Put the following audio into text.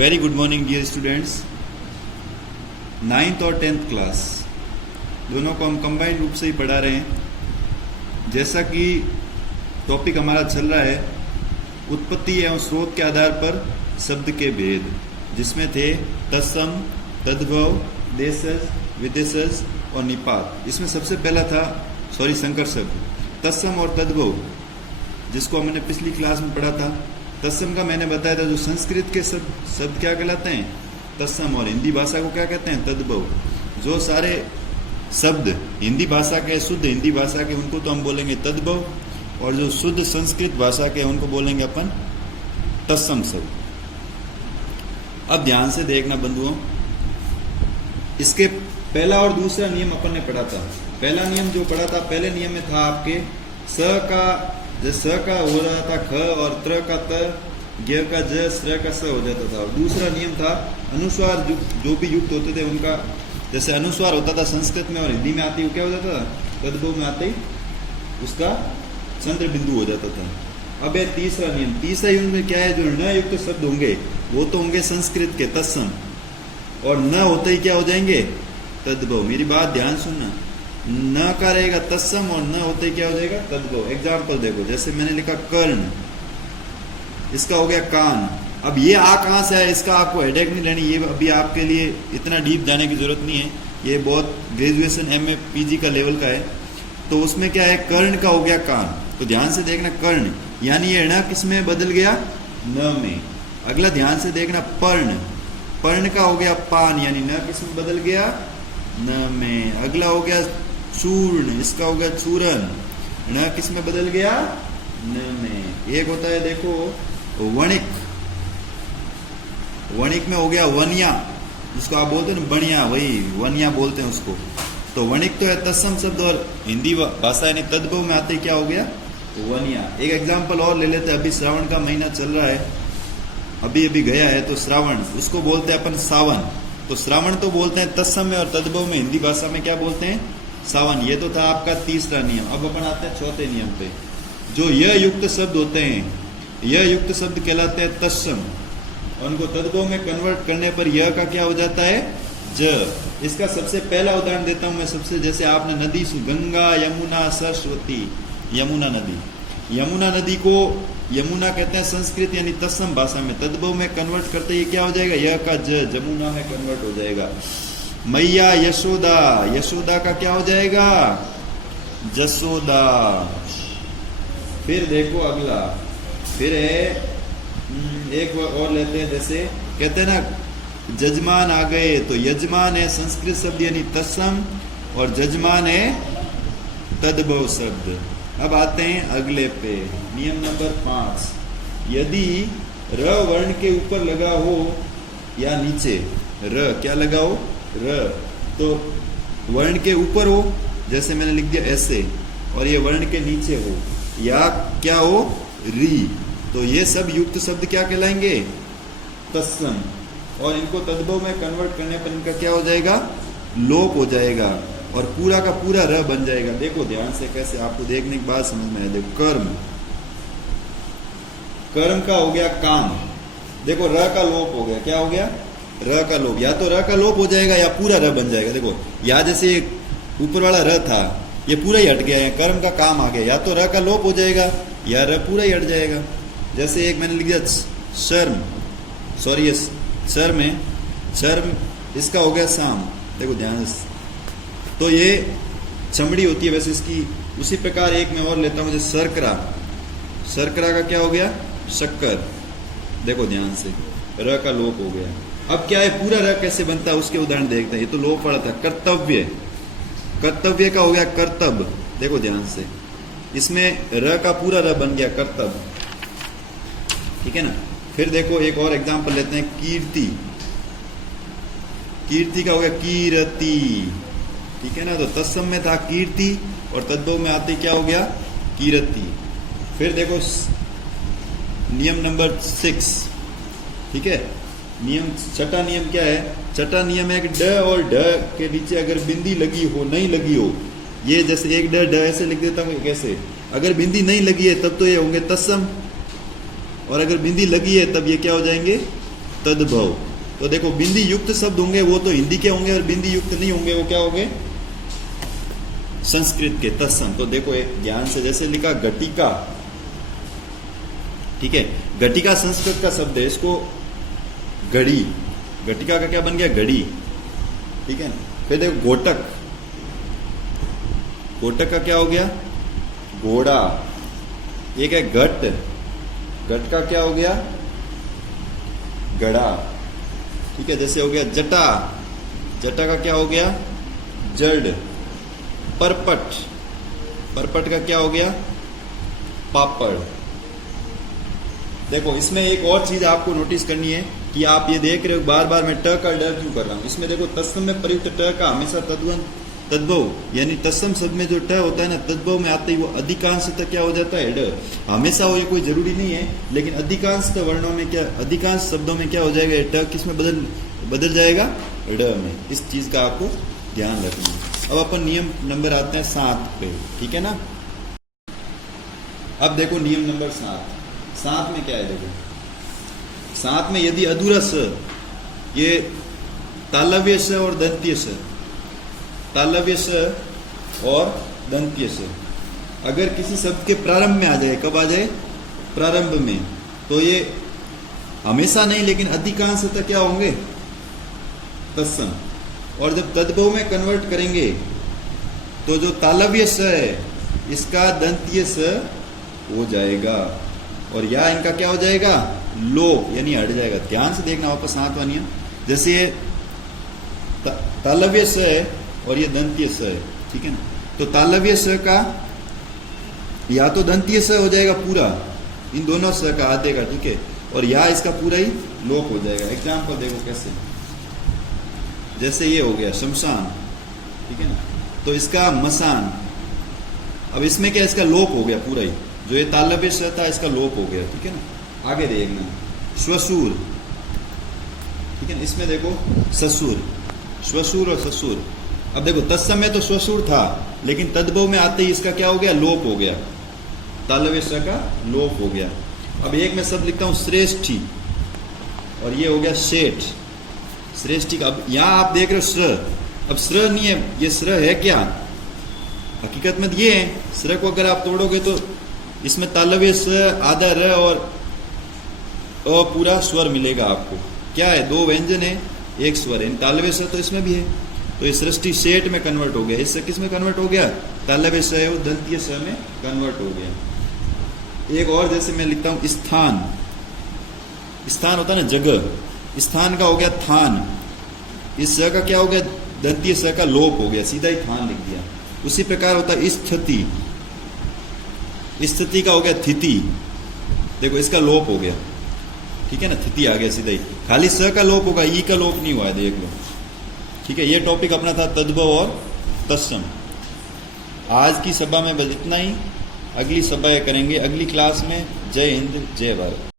Very good morning dear students. 9th और 10th class दोनों को हम कंबाइंड रूप से ही पढ़ा रहे हैं। जैसा कि टॉपिक हमारा चल रहा है उत्पत्ति एवं स्रोत के आधार पर शब्द के भेद, जिसमें थे तत्सम, तद्भव, देशज, विदेशज और निपात। इसमें सबसे पहला था संकर शब्द तत्सम और तद्भव, जिसको हमने पिछली क्लास में पढ़ा था। तत्सम का मैंने बताया था जो संस्कृत के शब्द क्या कहलाते हैं तत्सम, और हिंदी भाषा को क्या कहते हैं तद्भव। जो सारे शब्द हिंदी भाषा के, शुद्ध हिंदी भाषा के, उनको तो हम बोलेंगे तद्भव, और जो शुद्ध संस्कृत भाषा के उनको बोलेंगे अपन तत्सम शब्द। अब ध्यान से देखना बंधुओं, इसके पहला और दूसरा नियम अपन ने पढ़ा था। पहला नियम जो पढ़ा था, पहले नियम में था आपके स का स का हो रहा था ख, और त्र का त, ज्ञ का ज, श्र का स हो जाता था। और दूसरा नियम था अनुस्वार जो भी युक्त होते थे उनका, जैसे अनुस्वार होता था संस्कृत में और हिंदी में आते ही क्या हो जाता था तद्भव में आते ही उसका चंद्र बिंदु हो जाता था। अब है तीसरा नियम। तीसरा नियम में क्या है, जो न युक्त शब्द होंगे वो तो होंगे संस्कृत के तत्सम, और न होते ही क्या हो जाएंगे तद्भव। मेरी बात ध्यान सुनना, न का रहेगा तत्सम और न होते ही क्या हो जाएगा तद्भव। एग्जाम्पल देखो, जैसे मैंने लिखा कर्ण, इसका हो गया कान। अब ये आ कहां से है इसका आपको हेडेक नहीं लेनी, ये अभी आपके लिए इतना डीप जाने की जरूरत नहीं है। ये बहुत ग्रेजुएशन एमए पीजी का लेवल का है। तो उसमें क्या है, कर्ण का हो गया कान। तो ध्यान से देखना, कर्ण यानी ये न किस में बदल गया न में। अगला ध्यान से देखना, पर्ण, पर्ण का हो गया पान, यानी न किस में बदल गया न में। अगला हो गया चूर्ण, इसका हो गया चूरन, न किस में बदल गया न में। एक होता है देखो वणिक, वणिक में हो गया वनिया, जिसको आप बोलते हैं ना बनिया, वही वनिया बोलते हैं उसको। तो वणिक तो है तत्सम शब्द, और हिंदी भाषा यानी तद्भव में आते क्या हो गया वनिया। एक एग्जाम्पल और ले लेते हैं। अभी श्रावण का महीना चल रहा है, अभी अभी गया है, तो श्रावण उसको बोलते हैं अपन सावन। तो श्रावण तो बोलते हैं तत्सम में, और तद्भव में हिंदी भाषा में क्या बोलते हैं सावन। ये तो था आपका तीसरा नियम। अब अपन आते हैं चौथे नियम पे। जो य युक्त शब्द होते हैं, य युक्त शब्द कहलाते हैं तत्सम, और उनको तद्भव में कन्वर्ट करने पर यह का क्या हो जाता है ज। इसका सबसे पहला उदाहरण देता हूं मैं। सबसे जैसे आपने नदी गंगा, यमुना, सरस्वती, यमुना नदी। यमुना नदी को यमुना कहते हैं संस्कृत यानी तत्सम भाषा में। तद्भव में कन्वर्ट करते ही क्या हो जाएगा यह का ज, जमुना में कन्वर्ट हो जाएगा। मैया यशोदा, यशोदा का क्या हो जाएगा जसोदा। फिर देखो अगला, फिर है एक और लेते हैं। जैसे कहते हैं ना जजमान आ गए, तो यजमान है संस्कृत शब्द यानी तत्सम, और जजमान है तद्भव शब्द। अब आते हैं अगले पे, नियम नंबर 5। यदि र वर्ण के ऊपर लगा हो या नीचे, र क्या लगा हो र, तो वर्ण के ऊपर हो, जैसे मैंने लिख दिया ऐसे, और ये वर्ण के नीचे हो, या क्या हो री, तो ये सब युक्त शब्द क्या कहलाएंगे तत्सम। और इनको तद्भव में कन्वर्ट करने पर इनका क्या हो जाएगा लोप हो जाएगा, और पूरा का पूरा र बन जाएगा। देखो ध्यान से कैसे, आपको देखने के बाद समझ में आया। देखो कर्म, कर्म का हो गया काम। देखो र का लोप हो गया, क्या हो गया र का लोप। या तो र का लोप हो जाएगा या पूरा र बन जाएगा। देखो या जैसे ऊपर वाला र था, ये पूरा ही हट गया है, कर्म का काम आ गया। या तो र का लोप हो जाएगा या र पूरा ही हट जाएगा। जैसे एक मैंने लिख दिया शर्म, सॉरी ये शर्म है, शर्म इसका हो गया शाम। देखो ध्यान से, तो ये चमड़ी होती है वैसे इसकी। उसी प्रकार एक मैं और लेता हूं, जैसे शर्करा, शर्करा का क्या हो गया शक्कर। देखो ध्यान से, र का लोप हो गया। अब क्या है पूरा र कैसे बनता है उसके उदाहरण देखते हैं। ये तो लोप पड़ा था। कर्तव्य, कर्तव्य का हो गया कर्तव्य। देखो ध्यान से, इसमें र का पूरा र बन गया कर्तव्य, ठीक है ना। फिर देखो एक और एग्जांपल लेते हैं, कीर्ति, कीर्ति का हो गया कीरति, ठीक है ना। तो तत्सम में था कीर्ति, और तद्भव में आते क्या हो गया कीरति। फिर देखो नियम नंबर 6, ठीक है। नियम छठा नियम क्या है, छठा नियम है कि ड और ढ के नीचे अगर बिंदी लगी हो नहीं लगी हो, ये जैसे एक ड ऐसे लिख देता हूं कैसे, अगर बिंदी नहीं लगी है तब तो ये होंगे तत्सम, और अगर बिंदी लगी है तब ये क्या हो जाएंगे तद्भव। तो देखो बिंदी युक्त शब्द होंगे वो तो हिंदी के होंगे, और बिंदी युक्त नहीं होंगे वो क्या होंगे, संस्कृत के, तत्सम। तो देखो एक ध्यान से, जैसे लिखा घटिका, ठीक है, घटिका संस्कृत का शब्द है, इसको घड़ी, घटिका का क्या बन गया, घड़ी, ठीक है। फिर देखो घोटक, घोटक का क्या हो गया, घोड़ा। एक है घट, घट का क्या हो गया, घड़ा, ठीक है। जैसे हो गया जटा, जटा का क्या हो गया, जड़। परपट, परपट का क्या हो गया, पापड़। देखो इसमें एक और चीज आपको नोटिस करनी है कि आप ये देख रहे हो बार बार मैं ट का ड क्यों कर रहा हूं। इसमें देखो तत्सम में प्रयुक्त ट का हमेशा तद्भव, यानी तत्सम शब्द में जो ट होता है ना, तद्भव में आते ही वो अधिकांशतः क्या हो जाता है, ड। हमेशा हो ये कोई जरूरी नहीं है, लेकिन अधिकांशतः वर्णों में क्या, अधिकांश शब्दों में क्या हो जाएगा, ट किस में बदल जाएगा, ड में। इस चीज का आपको ध्यान रखना है। अब अपन नियम नंबर आते हैं 7 पे, ठीक है ना। अब देखो नियम नंबर 7 में क्या है, देखो 7 में यदि अधूरा स, ये तालव्य स और दंत्य स, तालव्य स और दंत्य स अगर किसी शब्द के प्रारंभ में आ जाए, कब आ जाए, प्रारंभ में, तो ये हमेशा नहीं लेकिन अधिकांशतः क्या होंगे, तत्सम। और जब तद्भव में कन्वर्ट करेंगे तो जो तालव्य स है इसका दंत्य स हो जाएगा, और या इनका क्या हो जाएगा, लोप, यानी हट जाएगा। ध्यान से देखना वापस 7वां नियम, जैसे ये तालव्य स है और ये दंत्य स है, ठीक है ना। तो तालव्य स का या तो दंत्य स हो जाएगा पूरा, इन दोनों स का आधे का, ठीक है, और या इसका पूरा ही लोप हो जाएगा। एग्जाम्पल देखो कैसे, जैसे ये हो गया शमशान, ठीक है ना, तो इसका मसान, अब इसमें क्या, इसका लोप हो गया पूरा ही, जो ये तालव्य स था इसका लोप हो गया, ठीक है ना। आगे देखना श्वशुर, ठीक है ना, इसमें देखो ससुर, श्वशुर और ससुर। अब देखो तत्सम में तो श्वशुर था, लेकिन तद्भव में आते ही इसका क्या हो गया, लोप हो गया, तालव्य स का लोप हो गया। अब एक मैं शब्द लिखता हूं श्रेष्ठी, और ये हो गया शेठ, श्रेष्ठी का। अब यहां आप देख रहे हो श्र, अब श्र नहीं है, ये श्र है क्या, हकीकत में ये है। श्र को अगर आप तोड़ोगे तो इसमें तालव्य स, आधा र और अ पूरा स्वर मिलेगा आपको। क्या है, 2 व्यंजन है, 1 स्वर है। तालव्य स तो इसमें भी है, तो ये सृष्टि सेठ में कन्वर्ट हो गया। इससे किस में कन्वर्ट हो गया, तालव्य स है वो दंत्य स में कन्वर्ट हो गया। एक और जैसे मैं लिखता हूं स्थान, स्थान होता है ना जगह, स्थान का हो गया थान, इस स का क्या हो गया, दंत्य स का लोप हो गया, सीधा ही थान लिख दिया। उसी प्रकार होता है स्थिति, स्थिति का हो गया थिति, देखो इसका लोप हो गया, ठीक है ना, थिति आ गया सीधा ही, खाली स का लोप होगा, ई का लोप नहीं हुआ है, देख लो, ठीक है। ये टॉपिक अपना था तद्भव और तत्सम। आज की सभा में बस इतना ही, अगली सभा करेंगे अगली क्लास में। जय हिंद, जय भारत।